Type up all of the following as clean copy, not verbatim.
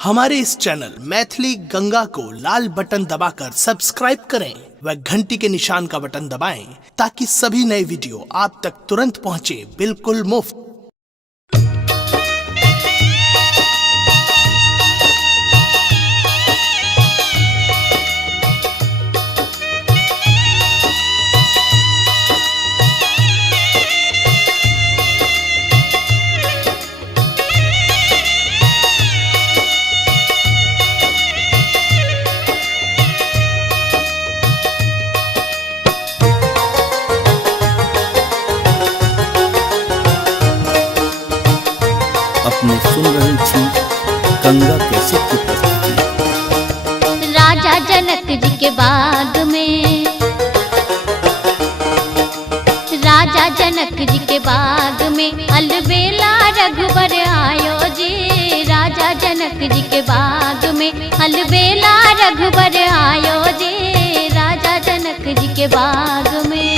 हमारे इस चैनल मैथिली गंगा को लाल बटन दबाकर सब्सक्राइब करें व घंटी के निशान का बटन दबाएं ताकि सभी नए वीडियो आप तक तुरंत पहुंचे बिल्कुल मुफ्त। अपने सुन रहे छी गंगा कैसेट की प्रस्तुति। राजा जनक जी के बाग में, राजा जनक जी के बाग में अलबेला रघुबर आयो जी। राजा जनक जी के बाग में अलबेला रघुबर आयो जी। राजा जनक जी के बाग में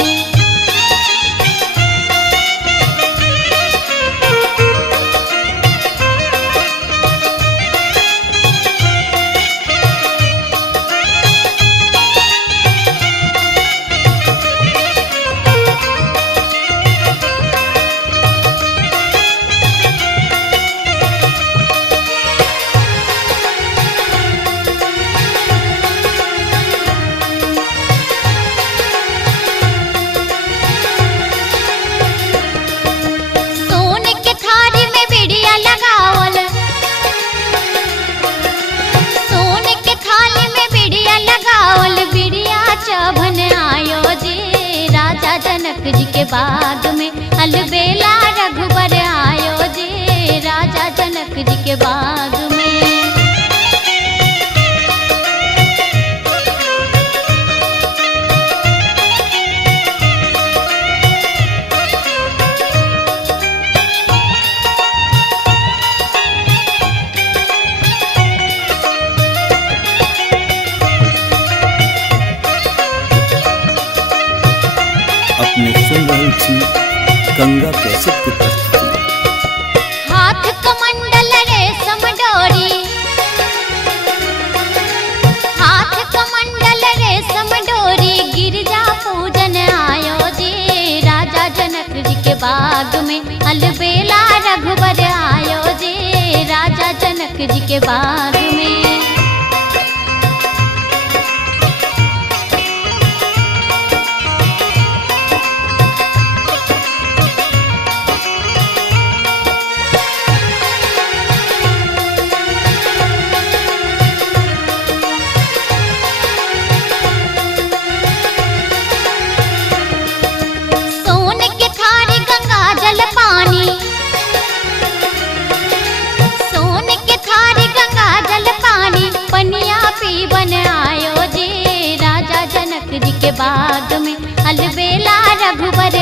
चभन आयो जी। राजा जनक जी के बाग में अलबेला रघुबर आयो जी। राजा जनक जी के बाग में अपने सुन रहे छी गंगा कैसेट की प्रस्तुति। हाथ कमंडल रेशम डोरी, हाथ कमंडल रेशम डोरी गिरजा पूजन आयो जी। राजा जनक जी के बाग में अलबेला रघुबर आयो जी। राजा जनक जी के बाग में पीवन आयो जी। राजा जनक जी के बाग में अलबेला रघुबर